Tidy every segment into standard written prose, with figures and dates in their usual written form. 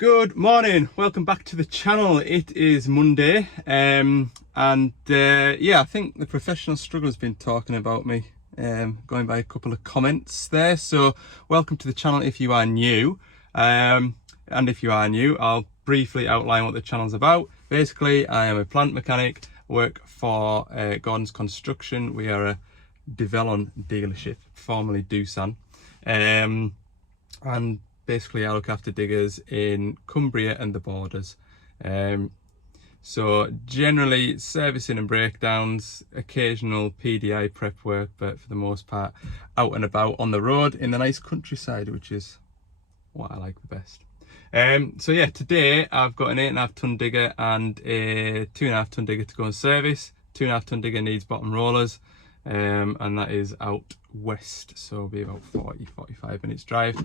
Good morning, welcome back to the channel. It is Monday yeah, I think the professional struggle has been talking about me, going by a couple of comments there. So welcome to the channel if you are new, and if you are new, I'll briefly outline what the channel's about. Basically, I am a plant mechanic, work for Gordon's Construction. We are a Devellon dealership, formerly Doosan, and basically I look after diggers in Cumbria and the borders. So generally servicing and breakdowns, occasional PDI prep work, but for the most part out and about on the road in the nice countryside, which is what I like the best. So yeah, today I've got an 8.5 ton digger and a 2.5 ton digger to go and service. 2.5 ton digger needs bottom rollers, and that is out west, so it'll be about 40-45 minutes drive.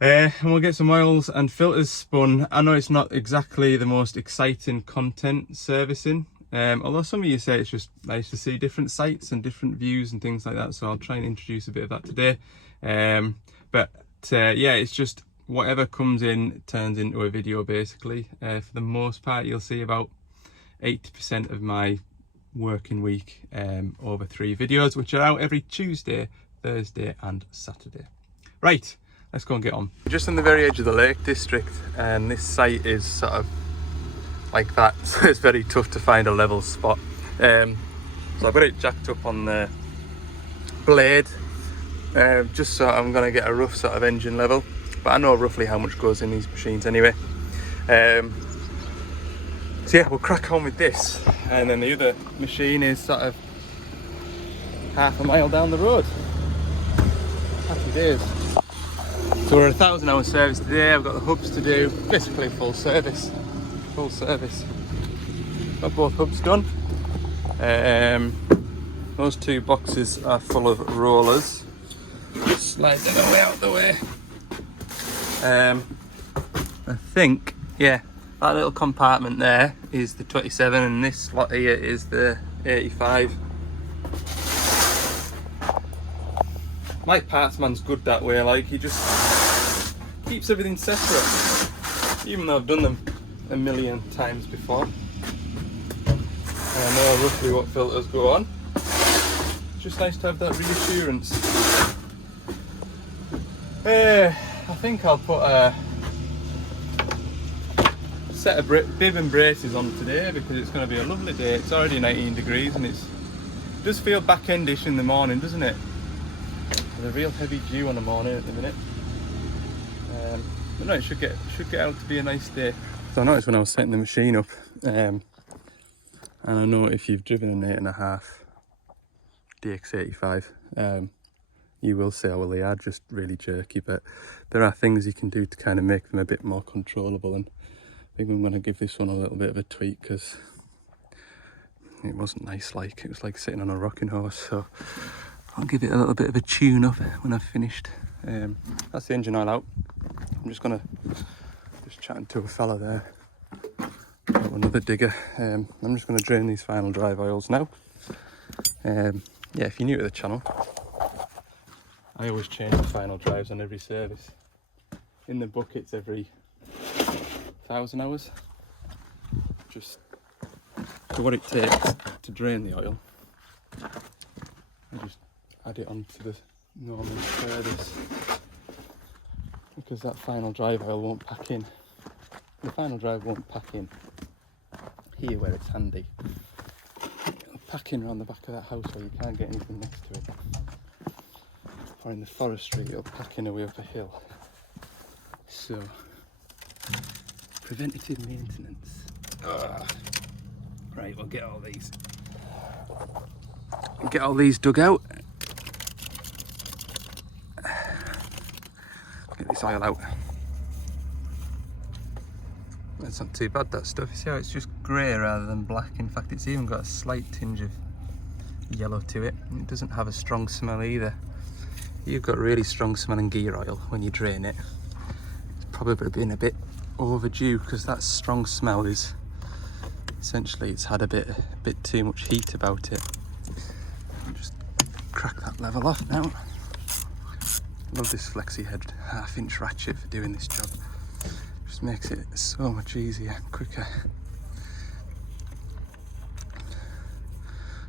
And we'll get some oils and filters spun. I know it's not exactly the most exciting content servicing, although some of you say it's just nice to see different sites and different views and things like that, so I'll try and introduce a bit of that today. Yeah, it's just whatever comes in turns into a video basically. For the most part you'll see about 80% of my working week over 3 videos, which are out every Tuesday, Thursday and Saturday. Right, let's go and get on. Just on the very edge of the Lake District, and this site is sort of like that, so it's very tough to find a level spot. So I've got it jacked up on the blade, just so I'm going to get a rough sort of engine level, but I know roughly how much goes in these machines anyway. So yeah, we'll crack on with this, and then the other machine is sort of half a mile down the road. Happy days. So we're 1,000 hour service today. I've got the hubs to do, basically full service. Got both hubs done. Those 2 boxes are full of rollers. Just slide them away out the way. I think, yeah, that little compartment there is the 27 and this slot here is the 85. My parts man's good that way, like he just keeps everything separate, even though I've done them a million times before. I know roughly what filters go on. It's just nice to have that reassurance. I think I'll put a set of bib and braces on today because it's going to be a lovely day. It's already 19 degrees and it does feel back-endish in the morning, doesn't it? With a real heavy dew on the morning at the minute. But no, it should get out to be a nice day. So I noticed when I was setting the machine up, and I know if you've driven an 8.5 DX85, you will say, oh well, they are just really jerky, but there are things you can do to kind of make them a bit more controllable, and I think I'm going to give this one a little bit of a tweak because it wasn't nice, like it was like sitting on a rocking horse. So I'll give it a little bit of a tune up when I've finished. That's the engine oil out. I'm just chatting to a fella there about another digger. I'm just going to drain these final drive oils now. Yeah, if you're new to the channel, I always change the final drives on every service. In the buckets every 1,000 hours. Just for what it takes to drain the oil. I just add it onto the normal service because that final drive oil won't pack in. The final drive won't pack in here where it's handy. It'll pack in around the back of that house where you can't get anything next to it. Or in the forestry, it'll pack in away up a hill. So, preventative maintenance. Right, we'll get all these dug out. Get this oil out. That's not too bad, that stuff. You see how it's just grey rather than black? In fact, it's even got a slight tinge of yellow to it. And it doesn't have a strong smell either. You've got really strong smelling gear oil when you drain it. It's probably been a bit overdue because that strong smell is essentially it's had a bit too much heat about it. I'll just crack that level off now. Love this flexi head 1/2 inch ratchet for doing this job. Just makes it so much easier, quicker.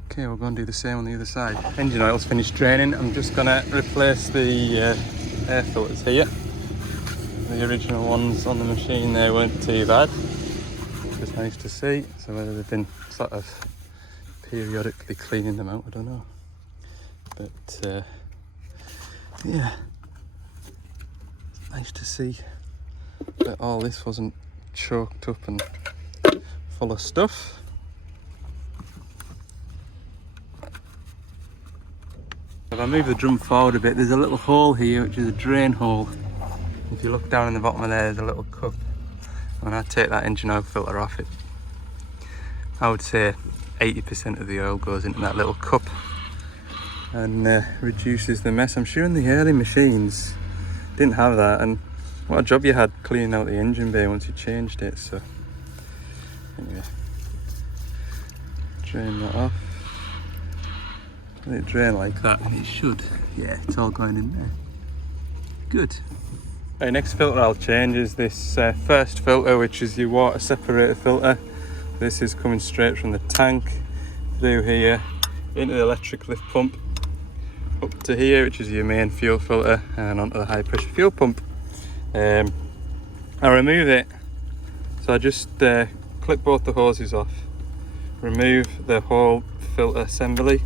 Okay, we're going to do the same on the other side. Engine oil's finished draining. I'm just going to replace the air filters here. The original ones on the machine there weren't too bad. Just nice to see. So whether they've been sort of periodically cleaning them out, I don't know. But yeah, it's nice to see that all this wasn't choked up and full of stuff. If I move the drum forward a bit, there's a little hole here which is a drain hole. If you look down in the bottom of there, there's a little cup. When I take that engine oil filter off it, I would say 80% of the oil goes into that little cup and reduces the mess. I'm sure in the early machines didn't have that, and what a job you had cleaning out the engine bay once you changed it. So anyway, drain that off. Let it drain like that, and it should. Yeah, it's all going in there. Good. Okay, next filter I'll change is this first filter, which is your water separator filter. This is coming straight from the tank through here into the electric lift pump up to here, which is your main fuel filter, and onto the high pressure fuel pump. I remove it, so I just clip both the hoses off, remove the whole filter assembly,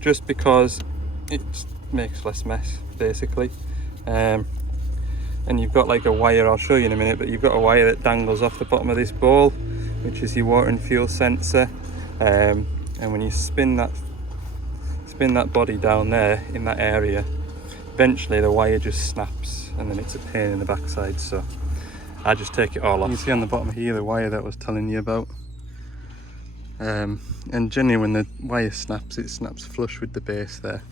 just because it makes less mess basically. And you've got like a wire, I'll show you in a minute, but you've got a wire that dangles off the bottom of this ball, which is your water and fuel sensor. And when you spin that body down there in that area, eventually the wire just snaps, and then it's a pain in the backside. So I just take it all off. You can see on the bottom here the wire that I was telling you about. And generally when the wire snaps, it snaps flush with the base there.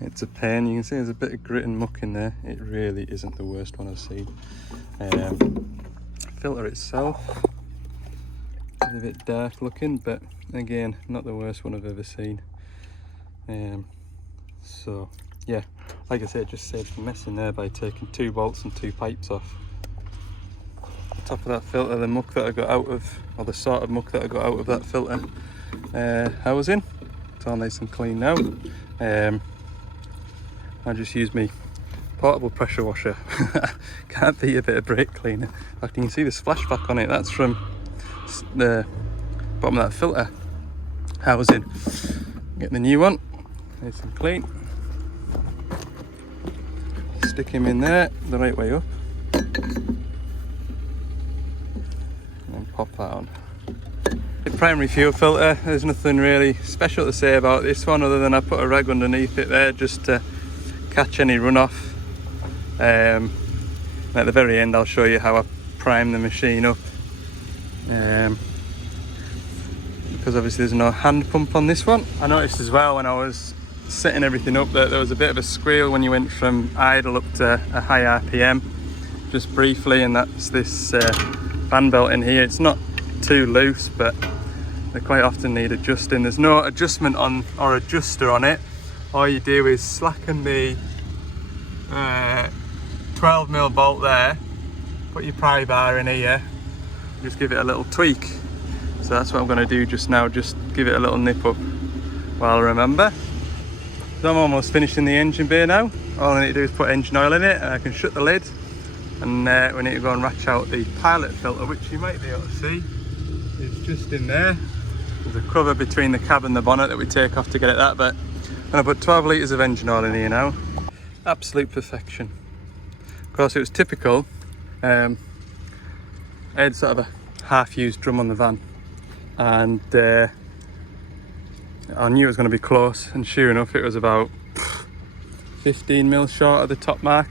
It's a pain. You can see there's a bit of grit and muck in there. It really isn't the worst one I've seen. Filter itself is a bit dark looking, but again, not the worst one I've ever seen. So yeah, like I said, it just saves the mess in there by taking 2 bolts and 2 pipes off. On top of that filter, the muck that I got out of, or the sort of muck that I got out of that filter housing, it's all nice and clean now. I just use my portable pressure washer. Can't beat a bit of brake cleaner. In fact, you can see the splashback on it. That's from the bottom of that filter housing. Get the new one, nice and clean. Stick him in there the right way up, and then pop that on. The primary fuel filter, there's nothing really special to say about this one other than I put a rag underneath it there just to catch any runoff. At the very end I'll show you how I prime the machine up, because obviously there's no hand pump on this one. I noticed as well when I was setting everything up that there was a bit of a squeal when you went from idle up to a high RPM, just briefly, and that's this fan belt in here. It's not too loose, but they quite often need adjusting. There's no adjustment on or adjuster on it. All you do is slacken the 12mm bolt there, put your pry bar in here, just give it a little tweak. So that's what I'm going to do just now, just give it a little nip up while I remember. So I'm almost finishing the engine bay now. All I need to do is put engine oil in it, and I can shut the lid, and we need to go and ratch out the pilot filter, which you might be able to see is just in there. There's a cover between the cab and the bonnet that we take off to get at that, but I'm going to put 12 litres of engine oil in here now. Absolute perfection. Of course, it was typical. I had sort of a half-used drum on the van, and I knew it was going to be close, and sure enough it was about 15mm short of the top mark.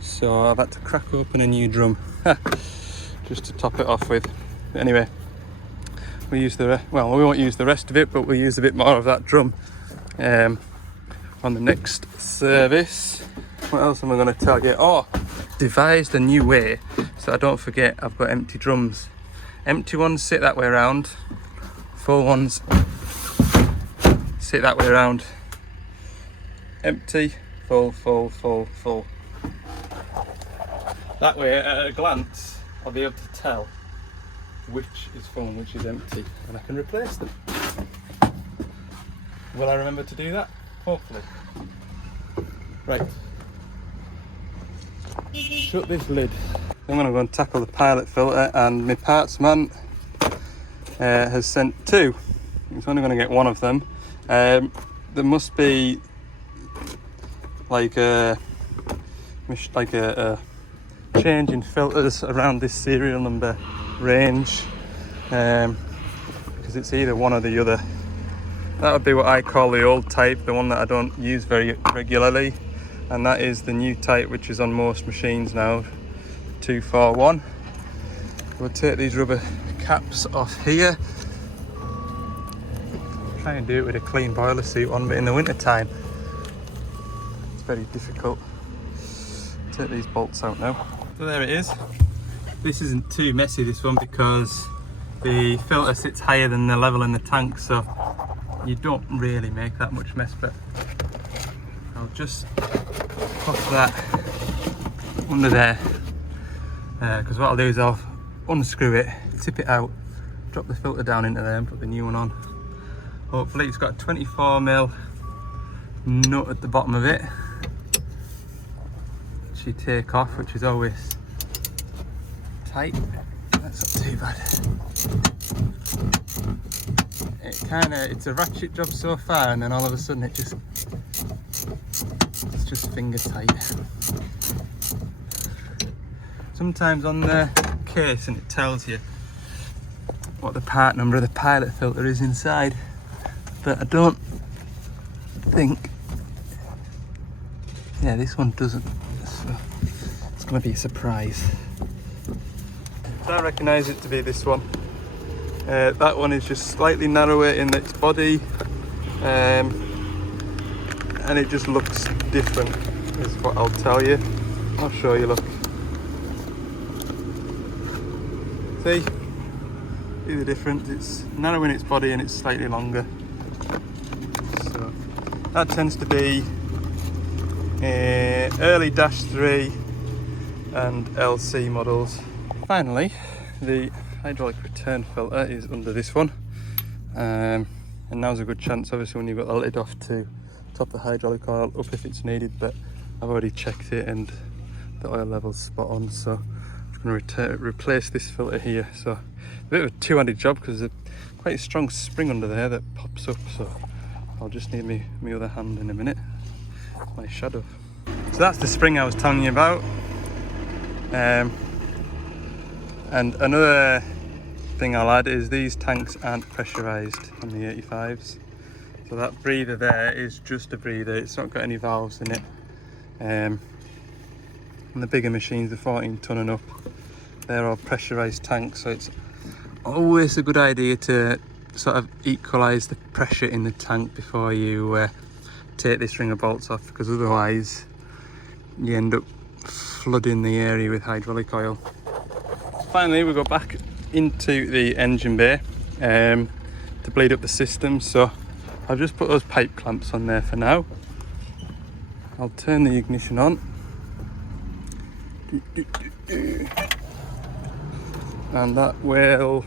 So I've had to crack open a new drum just to top it off with. But anyway, we use we won't use the rest of it, but we'll use a bit more of that drum on the next service. What else am I going to tell you? Oh, devised a new way so I don't forget I've got empty drums. Empty ones sit that way around, full ones sit that way around. Empty, full, full, full, full. That way, at a glance, I'll be able to tell which is full and which is empty, and I can replace them. Will I remember to do that? Hopefully. Right. Shut this lid. I'm going to go and tackle the pilot filter, and my parts man has sent two. He's only going to get one of them. There must be like a change in filters around this serial number range, because it's either one or the other. That would be what I call the old type, the one that I don't use very regularly, and that is the new type, which is on most machines now, 241. We'll take these rubber caps off here. Try and do it with a clean boiler suit on, but in the winter time it's very difficult. Take these bolts out now. So there it is. This isn't too messy, this one, because the filter sits higher than the level in the tank, so you don't really make that much mess. But I'll just pop that under there, because what I'll do is I'll unscrew it, tip it out, drop the filter down into there and put the new one on. Hopefully it's got a 24mm nut at the bottom of it, which you take off, which is always tight. That's not too bad. It's a ratchet job so far, and then all of a sudden it's just finger tight. Sometimes on the case, and it tells you what the part number of the pilot filter is inside, but I don't think, yeah, this one doesn't, so it's going to be a surprise. So I recognise it to be this one. That one is just slightly narrower in its body, and it just looks different, is what I'll tell you. I'll show you, look. See the difference? It's narrow in its body and it's slightly longer. So that tends to be early -3 and LC models. Finally, the hydraulic return filter is under this one, and now's a good chance, obviously, when you've got the lid off, to top the hydraulic oil up if it's needed, but I've already checked it and the oil level's spot on, so I'm going to replace this filter here. So a bit of a two-handed job, because there's quite a strong spring under there that pops up, so I'll just need my other hand in a minute, my shadow. So that's the spring I was telling you about. And another thing I'll add is these tanks aren't pressurised on the 85s. So that breather there is just a breather, it's not got any valves in it. And the bigger machines, the 14 tonne and up, they're all pressurised tanks, so it's always a good idea to sort of equalise the pressure in the tank before you take this ring of bolts off, because otherwise you end up flooding the area with hydraulic oil. Finally, we go back into the engine bay to bleed up the system, so I've just put those pipe clamps on there for now. I'll turn the ignition on. And that will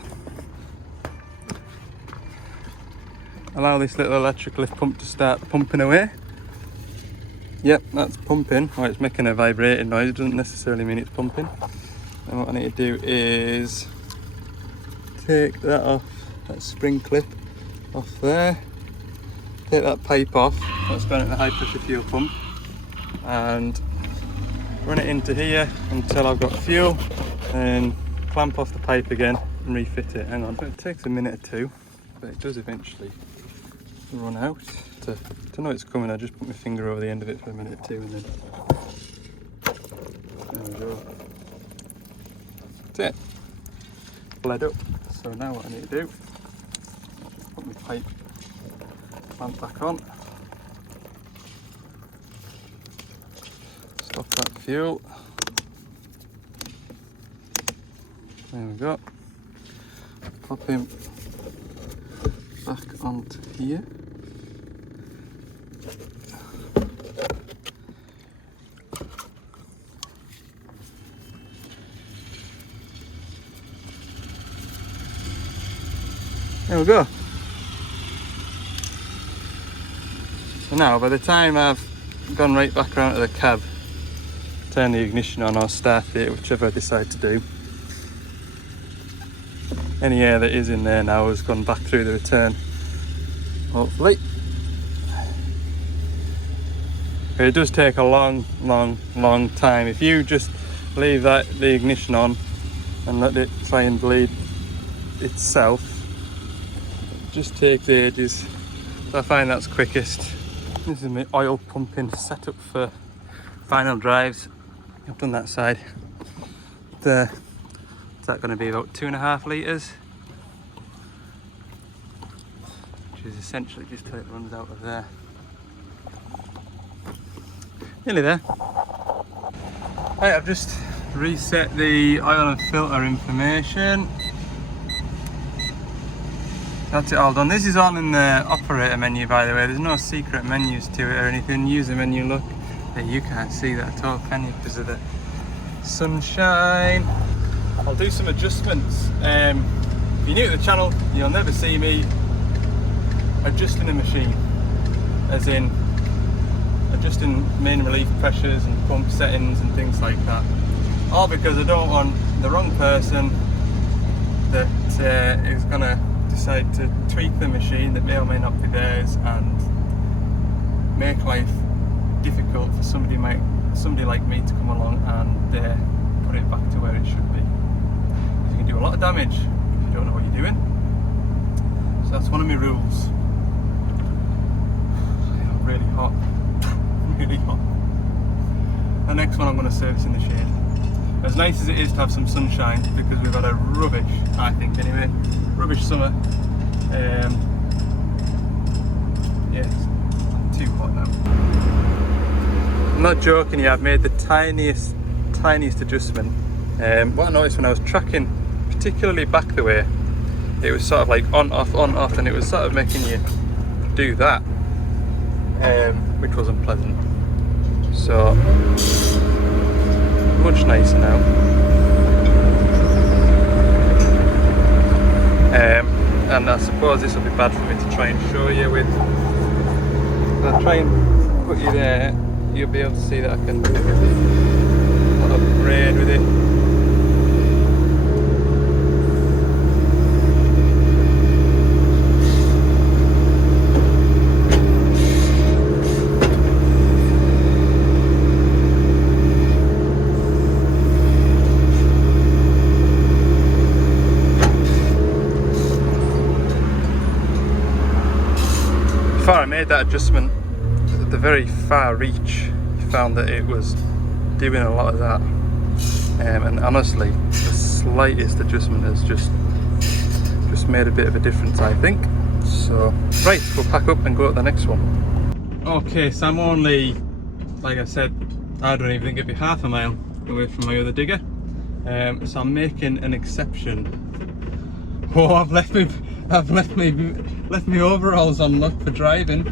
allow this little electric lift pump to start pumping away. Yep, that's pumping. Well, it's making a vibrating noise, it doesn't necessarily mean it's pumping. And what I need to do is take that off, that spring clip off there, take that pipe off, that's going in the high pressure fuel pump, and run it into here until I've got fuel, and clamp off the pipe again and refit it. Hang on, it takes a minute or two, but it does eventually run out. To know it's coming, I just put my finger over the end of it for a minute or two, and then there we go. That's it, bled up. So now what I need to do, put my pipe clamp back on, stop that fuel, there we go, pop him back onto here. There we go. So now, by the time I've gone right back around to the cab, turn the ignition on or start it, whichever I decide to do, any air that is in there now has gone back through the return, hopefully. But it does take a long time. If you just leave the ignition on and let it try and bleed itself, it just takes ages. So I find that's quickest. This is my oil pumping setup for final drives. I've done that side. Is that going to be about 2.5 litres? Which is essentially just how it runs out of there. Nearly there. Right, I've just reset the oil and filter information. That's it all done. This is all in the operator menu, by the way. There's no secret menus to it or anything. User menu, look. There, you can't see that at all, can you? Because of the sunshine. I'll do some adjustments. If you're new to the channel, you'll never see me adjusting the machine. As in, adjusting main relief pressures and pump settings and things like that. All because I don't want the wrong person that is going to decide to tweak the machine that may or may not be theirs and make life difficult for somebody like me to come along and put it back to where it should be. Because you can do a lot of damage if you don't know what you're doing. So that's one of my rules. Really hot. Really hot. The next one I'm going to service in the shade. As nice as it is to have some sunshine, because we've had a rubbish, I think anyway, rubbish summer. Yeah, it's too hot now. I'm not joking here, I've made the tiniest adjustment. What I noticed when I was tracking, particularly back the way, it was sort of like on off, and it was sort of making you do that, which wasn't pleasant. So much nicer now. And I suppose this will be bad for me to try and show you with. If I try and put you there, you'll be able to see that I can a lot of braid with it. Before I made that adjustment, at the very far reach, you found that it was doing a lot of that. And honestly, the slightest adjustment has just made a bit of a difference, I think. So, right, we'll pack up and go to the next one. Okay, so I'm only, like I said, I don't even think it'd be half a mile away from my other digger. So I'm making an exception. Oh, I've left me overalls on lock for driving.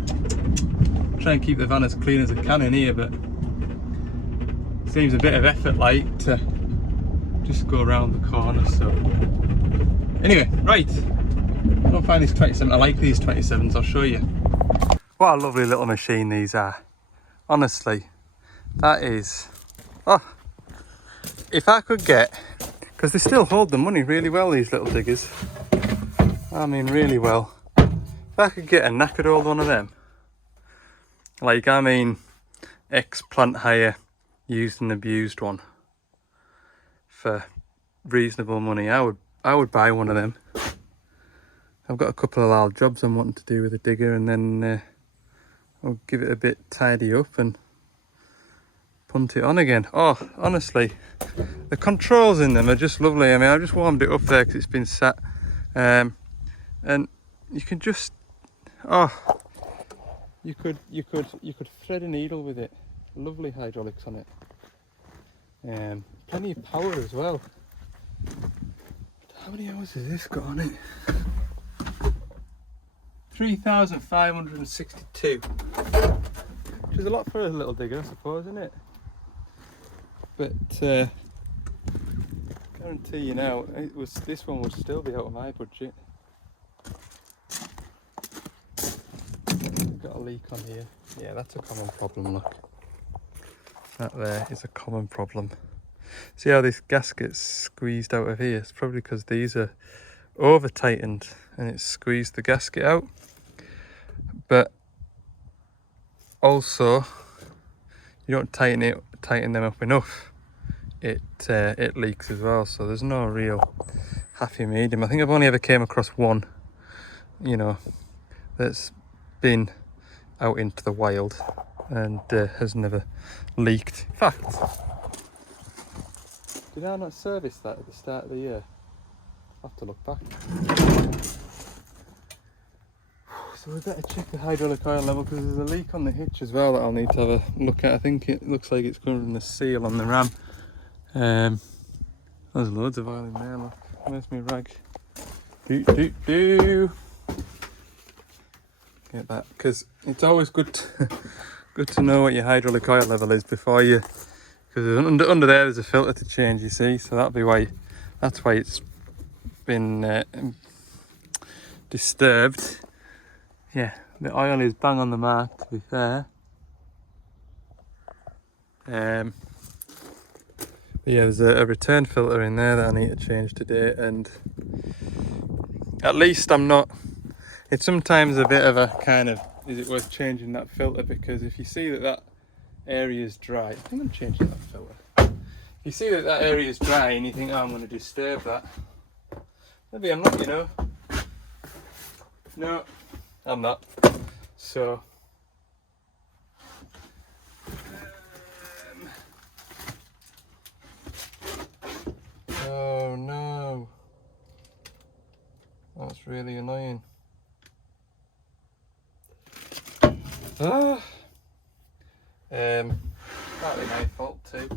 Try and keep the van as clean as I can in here, but it seems a bit of effort like to just go around the corner. So anyway, right, I don't find these 27, I like these 27s, I'll show you. What a lovely little machine these are. Honestly, that is, oh, if I could get, because they still hold the money really well, these little diggers. I mean, really well. If I could get a knackered old one of them, like, I mean, ex-plant hire, used and abused one, for reasonable money, I would buy one of them. I've got a couple of odd jobs I'm wanting to do with a digger, and then I'll give it a bit tidy up and punt it on again. Oh, honestly, the controls in them are just lovely. I mean, I just warmed it up there because it's been sat, and you can just, oh, you could thread a needle with it. Lovely hydraulics on it. Plenty of power as well. How many hours has this got on it? 3,562. Which is a lot for a little digger, I suppose, isn't it? But guarantee you now, this one would still be out of my budget. got a leak on here. Yeah, that's a common problem, look. That there is a common problem. See how this gasket's squeezed out of here? It's probably because these are over tightened and it's squeezed the gasket out. But also, you don't tighten them up enough, it leaks as well. So there's no real happy medium. I think I've only ever came across one, you know, that's been out into the wild and has never leaked. In fact, did I not service that at the start of the year? I'll have to look back. So we better check the hydraulic oil level because there's a leak on the hitch as well that I'll need to have a look at. I think it looks like it's coming from the seal on the ram. There's loads of oil in there, look. Where's my rag? Get that, because it's always good to know what your hydraulic oil level is before you, because under there there's a filter to change, you see, so that's why it's been disturbed. Yeah, the oil is bang on the mark, to be fair. But yeah, there's a return filter in there that I need to change today, and at least I'm not, it's sometimes a bit of a kind of, is it worth changing that filter? Because if you see that area is dry, I think I'm changing that filter. If you see that area is dry and you think, oh, I'm going to disturb that, maybe I'm not, you know. No, I'm not. So oh no, that's really annoying. Partly my fault too,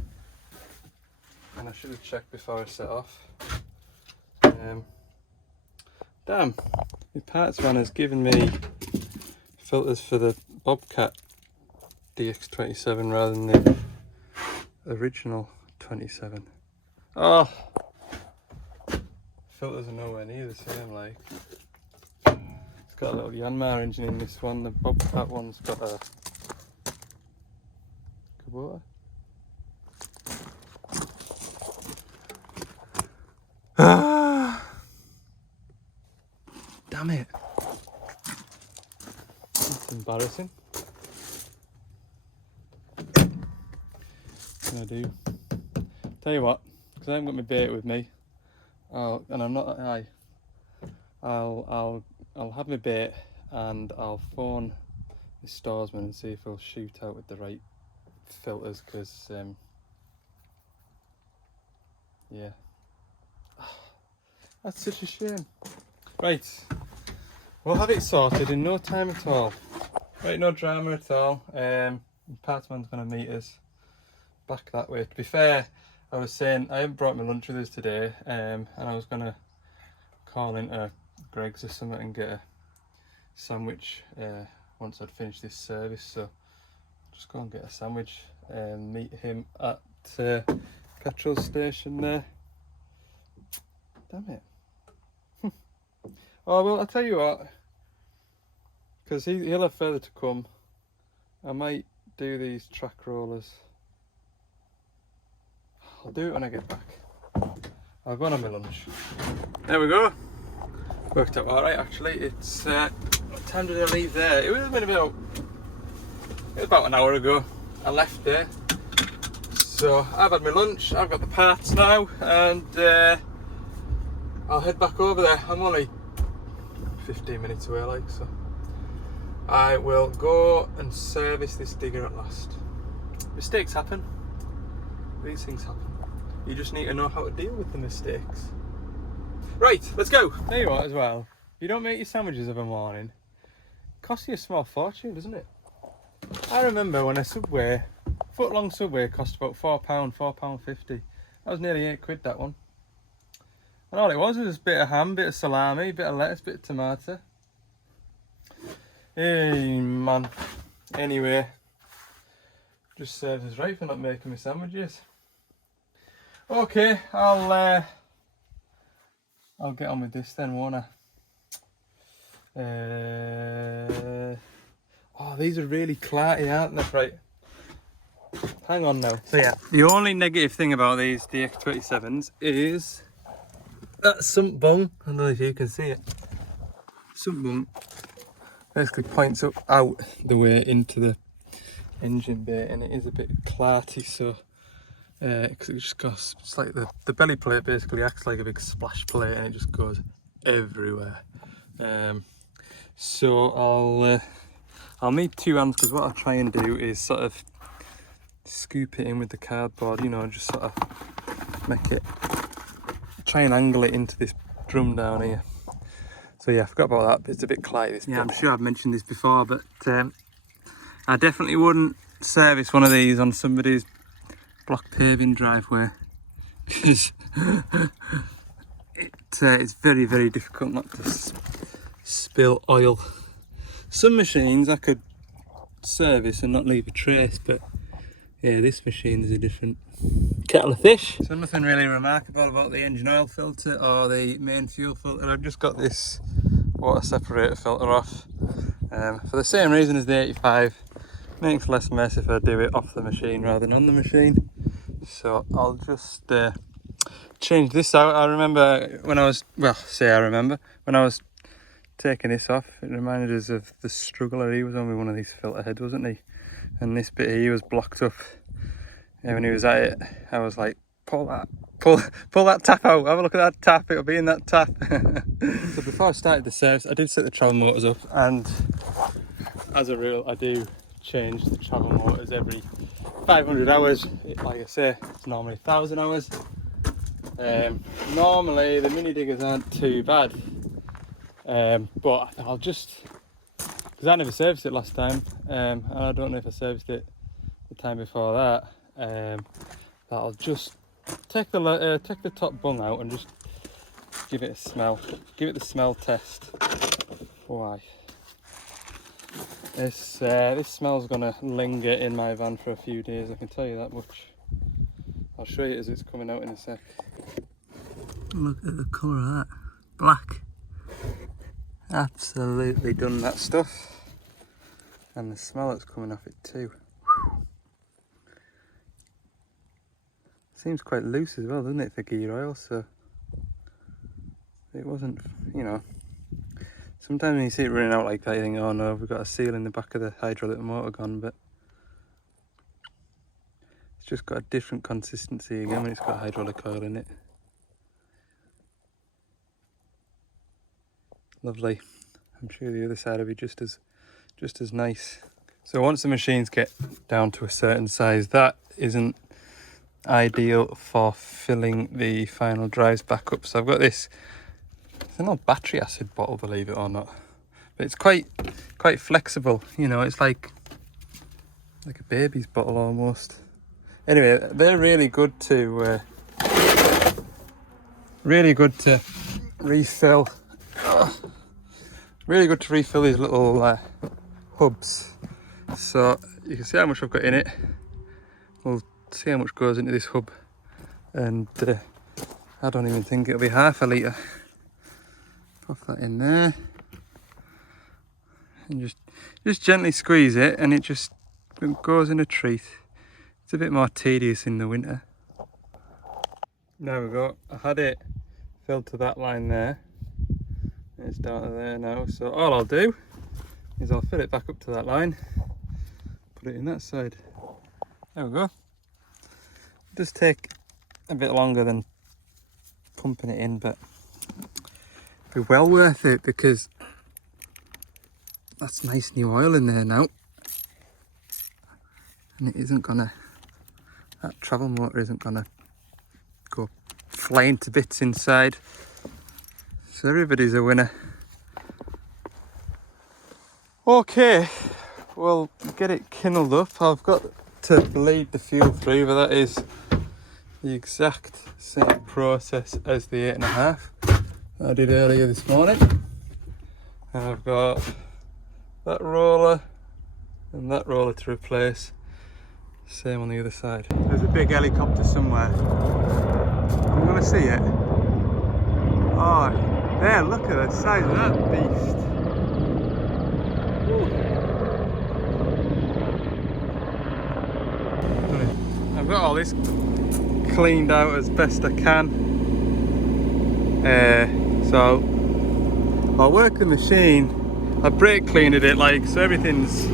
and I should have checked before I set off. Damn, the parts man has given me filters for the Bobcat DX27 rather than the original 27. Oh, filters are nowhere near the same, like. It's got a little Yanmar engine in this one, the Bobcat one's got a Kubota. Ah, damn it. That's embarrassing. What can I do? Tell you what, because I haven't got my bait with me, and I'm not that high, I'll have my bait and I'll phone the storesman and see if he'll shoot out with the right filters, because yeah, that's such a shame. Right, we'll have it sorted in no time at all. Right, no drama at all. Partsman's going to meet us back that way. To be fair, I was saying I haven't brought my lunch with us today, and I was going to call into Greg's or something and get a sandwich once I'd finished this service, so just go and get a sandwich and meet him at petrol station there. Damn it. Oh well, I'll tell you what, because he'll have further to come, I might do these track rollers. I'll do it when I get back. I'll go and have my lunch. There we go. Worked out alright actually. It's what time did I leave there? It was about an hour ago I left there. So I've had my lunch, I've got the parts now, and I'll head back over there. I'm only 15 minutes away, like, so I will go and service this digger at last. Mistakes happen. These things happen. You just need to know how to deal with the mistakes. Right, let's go. Tell you what as well, if you don't make your sandwiches of a morning, it costs you a small fortune, doesn't it? I remember when a Subway, foot-long Subway cost about £4, £4.50. That was nearly £8, that one. And all it was a bit of ham, bit of salami, bit of lettuce, bit of tomato. Hey man. Anyway, just serves us right for not making me sandwiches. Okay, I'll get on with this then, won't I? Oh, these are really clarty, aren't they? Right. Hang on now. So yeah, the only negative thing about these DX27s is that sump bung. I don't know if you can see it. Sump bung basically points up out the way into the engine bay, and it is a bit clarty, so because it just goes, it's like the belly plate basically acts like a big splash plate and it just goes everywhere. So I'll need two hands, because what I'll try and do is sort of scoop it in with the cardboard, you know, and just sort of make it, try and angle it into this drum down here. So yeah, I forgot about that, but it's a bit cloudy this bit. I'm sure I've mentioned this before, but I definitely wouldn't service one of these on somebody's block paving driveway, because it's very, very difficult not to spill oil. Some machines I could service and not leave a trace, but yeah, this machine is a different kettle of fish. So nothing really remarkable about the engine oil filter or the main fuel filter. I've just got this water separator filter off for the same reason as the 85. Makes less mess if I do it off the machine rather than on the machine. So I'll just change this out. I remember when I was, when I was taking this off, it reminded us of the Struggler. He was on with one of these filter heads, wasn't he? And this bit here was blocked up. And when he was at it, I was like, pull that tap out, have a look at that tap, it'll be in that tap. So before I started the service, I did set the travel motors up, and as a rule I do change the travel motors every 500 hours. Like I say, it's normally 1,000 hours. Normally the mini diggers aren't too bad, but I'll just, because I never serviced it last time, and I don't know if I serviced it the time before that, but I'll just take the top bung out and just give it a smell, give it the smell test. Why? This smell's gonna linger in my van for a few days, I can tell you that much. I'll show you as it's coming out in a sec. Look at the colour of that. Black. Absolutely done that stuff. And the smell that's coming off it too. Whew. Seems quite loose as well, doesn't it, for gear oil, so it wasn't, you know. Sometimes when you see it running out like that, you think, oh no, we've got a seal in the back of the hydraulic motor gone, but it's just got a different consistency again when it's got hydraulic oil in it. Lovely. I'm sure the other side will be just as nice. So once the machines get down to a certain size, that isn't ideal for filling the final drives back up. So I've got this, it's an old battery acid bottle, believe it or not, but it's quite flexible, you know, it's like a baby's bottle almost. Anyway, they're really good to refill. Really good to refill these little hubs. So you can see how much I've got in it. We'll see how much goes into this hub, and I don't even think it'll be half a litre. Pop that in there and just gently squeeze it, and it goes in a treat. It's a bit more tedious in the winter. There we go. I had it filled to that line there. It's down to there now, so all I'll do is I'll fill it back up to that line, put it in that side. There we go. It does take a bit longer than pumping it in, but it'll be well worth it, because that's nice new oil in there now, and it isn't gonna, that travel motor isn't gonna go flying to bits inside. So everybody's a winner. Okay, we'll get it kindled up. I've got to bleed the fuel through, but that is the exact same process as the 8.5 that I did earlier this morning. And I've got that roller and that roller to replace. Same on the other side. There's a big helicopter somewhere. I'm gonna see it. Oh. There, look at the size of that beast. Ooh. I've got all this cleaned out as best I can. So I'll work the machine. I brake cleaned it like so everything's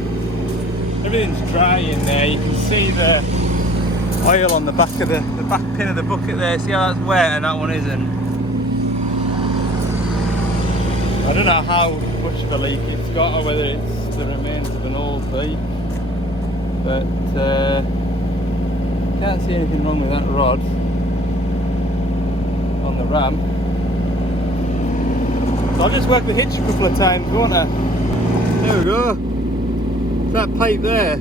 dry in there. You can see the oil on the back of the back pin of the bucket there. See how that's wet and that one isn't. I don't know how much of a leak it's got or whether it's the remains of an old pipe, but can't see anything wrong with that rod on the ram. So I'll just work the hitch a couple of times, won't I? There we go. That pipe there.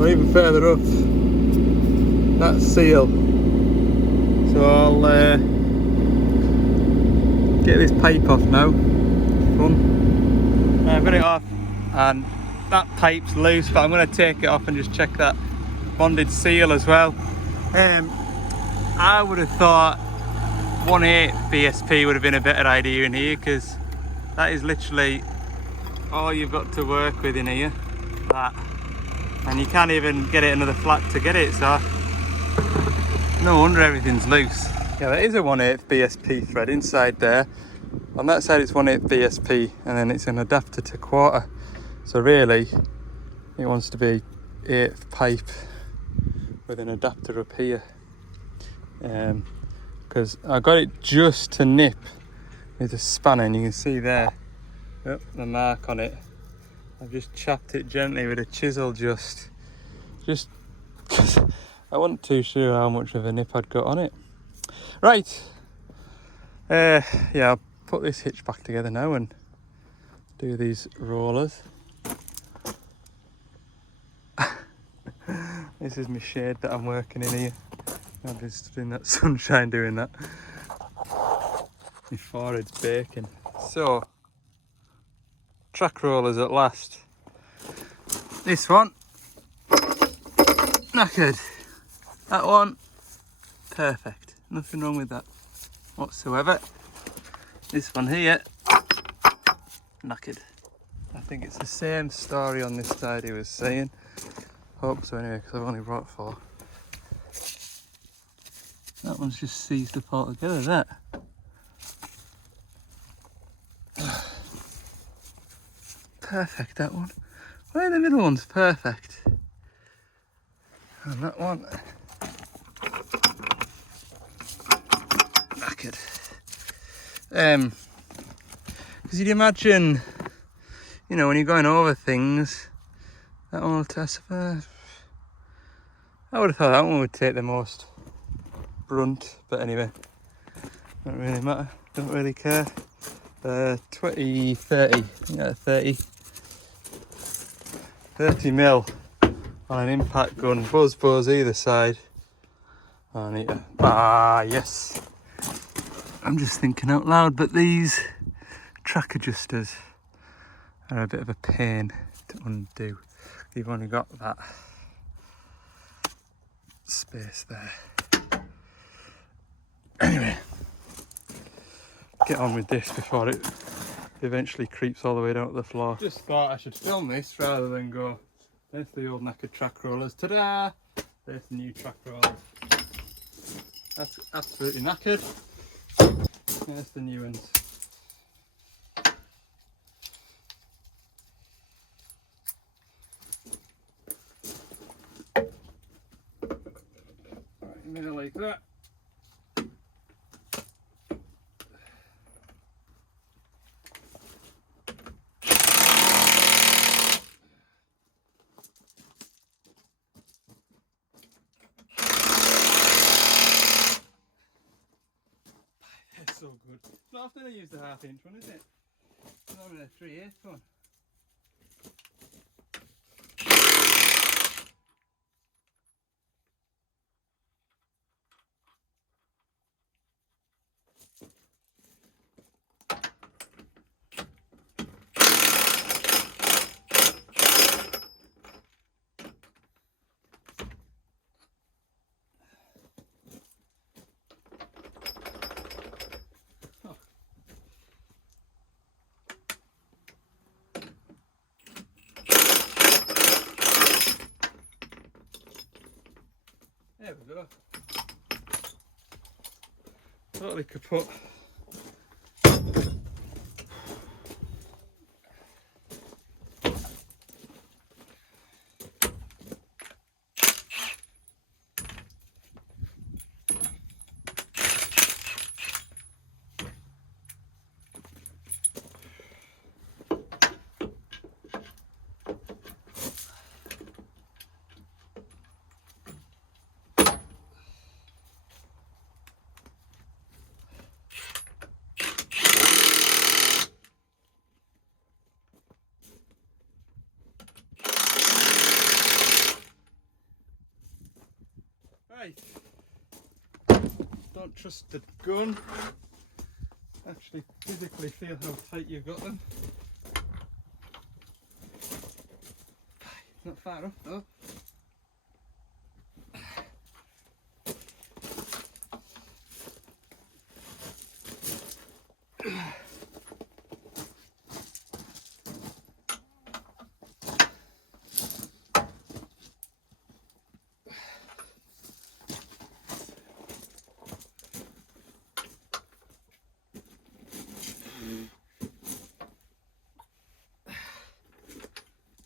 Or even further up. That seal. So I'll get this pipe off now. I've got it off and that pipe's loose, but I'm going to take it off and just check that bonded seal as well. I would have thought 1/8 VSP would have been a better idea in here, because that is literally all you've got to work with in here. That, and you can't even get it another flat to get it, so no wonder everything's loose. Yeah, there is a 1/8 VSP thread inside there. On that side it's 1/8 VSP, and then it's an adapter to 1/4. So really it wants to be 1/8 pipe with an adapter up here. Because I got it just to nip with a spanner, and you can see there, yep, the mark on it. I've just chopped it gently with a chisel, just because I wasn't too sure how much of a nip I'd got on it. Right, yeah, I'll put this hitch back together now and do these rollers. This is my shade that I'm working in here. I've been stood in that sunshine doing that. My forehead's baking. So, track rollers at last. This one, knackered. That one, perfect. Nothing wrong with that whatsoever. This one here, knackered. I think it's the same story on this side he was saying. Hope so anyway, because I've only brought 4. That one's just seized up altogether, that. Perfect, that one. Well, the middle one's perfect. And that one, knackered. Because you'd imagine, you know, when you're going over things, that one will test. I would have thought that one would take the most brunt, but anyway, don't really matter, don't really care. 20, 30, yeah, 30 mil on an impact gun, buzz either side. I need to, yes, I'm just thinking out loud, but these track adjusters are a bit of a pain to undo. You've only got that space there. Anyway, get on with this before it eventually creeps all the way down to the floor. Just thought I should film this rather than go, there's the old knackered track rollers, ta-da! There's the new track rollers. That's absolutely knackered. There's the new ones. Right, middle like that. That's so good. It's not often I use the 1/2 inch one, is it? It's not really a 3/8 one. There we go. Totally kaput. Right, don't trust the gun, actually physically feel how tight you've got them. Not far off though.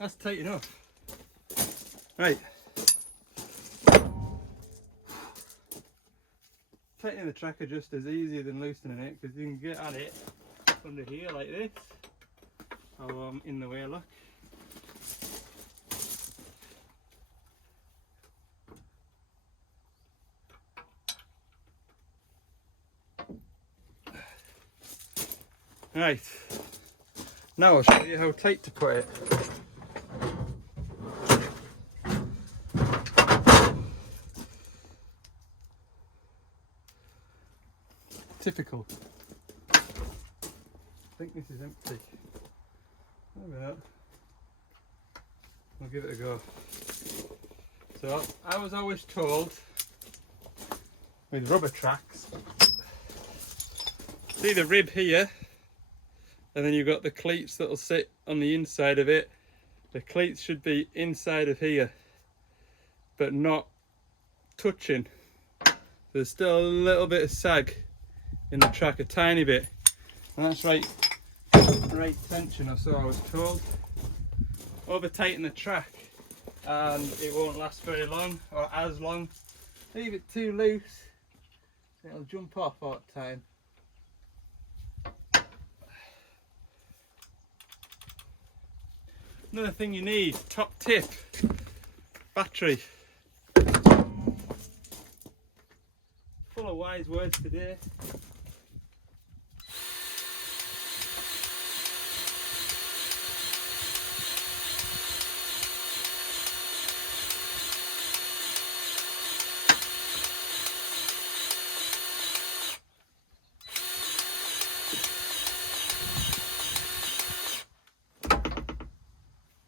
That's tight enough. Right. Tightening the tracker just as easy than loosening it, because you can get at it under here like this. Oh, I'm in the way, look. Right. Now I'll show you how tight to put it. Typical. I think this is empty. Maybe not. I'll give it a go. So I was always told with rubber tracks, see the rib here, and then you've got the cleats that'll sit on the inside of it. The cleats should be inside of here, but not touching. There's still a little bit of sag in the track, a tiny bit, and that's right tension, or so I was told. Over tighten the track and it won't last very long, or as long. Leave it too loose, it'll jump off all the time. Another thing you need, top tip, battery. Full of wise words today.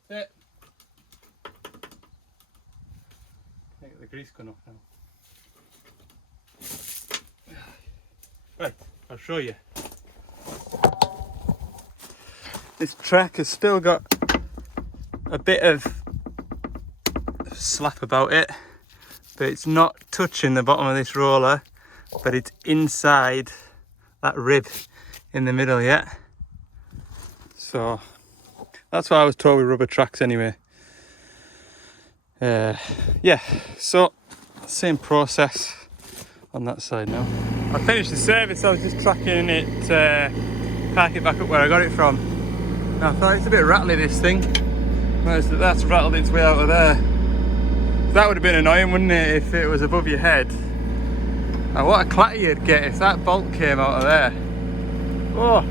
That's it. Get the grease gun off now. Right, I'll show you. This track has still got a bit of slap about it, but it's not touching the bottom of this roller, but it's inside that rib in the middle yet. So that's what I was told with rubber tracks anyway. Yeah, so same process on that side now. I finished the service, I was just tracking it to park it back up where I got it from. And I thought it's a bit rattly, this thing. Notice that that's rattled its way out of there. That would have been annoying, wouldn't it, if it was above your head. And what a clatter you'd get if that bolt came out of there. Oh!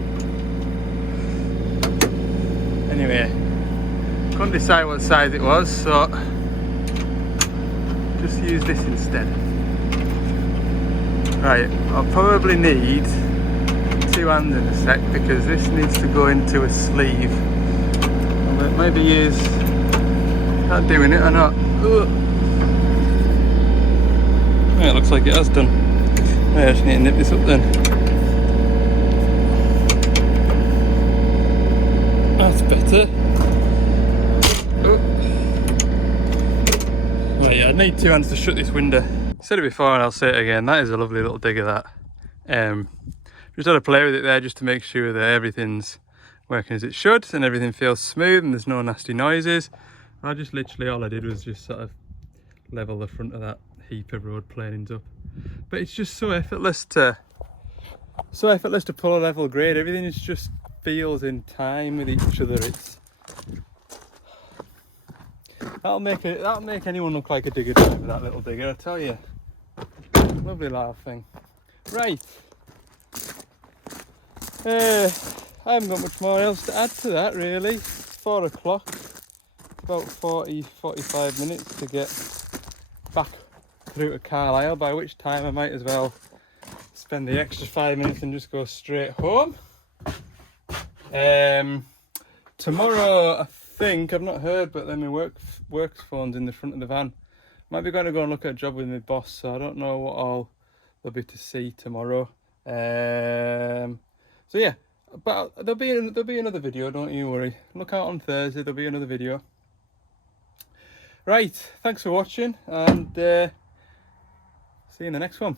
Anyway, couldn't decide what size it was, so just use this instead. Right, I'll probably need two hands in a sec because this needs to go into a sleeve. But maybe use that doing it or not. Yeah, it looks like it has done. Right, I just need to nip this up then. That's better. Oh. Right, yeah, I need two hands to shut this window. Said it before and I'll say it again, that is a lovely little digger, that. Just had to play with it there just to make sure that everything's working as it should and everything feels smooth and there's no nasty noises. I just literally, all I did was just sort of level the front of that heap of road planings up. But it's just so effortless to pull a level grade. Everything is just feels in time with each other. That'll make anyone look like a digger driver, that little digger, I tell you. Lovely little thing. Right. I haven't got much more else to add to that really. It's 4 o'clock. About 40-45 minutes to get back through to Carlisle, by which time I might as well spend the extra 5 minutes and just go straight home. Tomorrow, I think, I've not heard, but then my works phone's in the front of the van. Might be going to go and look at a job with my boss, so I don't know what all there'll be to see tomorrow. So yeah, but there'll be another video, don't you worry. Look out on Thursday, there'll be another video. Right, thanks for watching, and see you in the next one.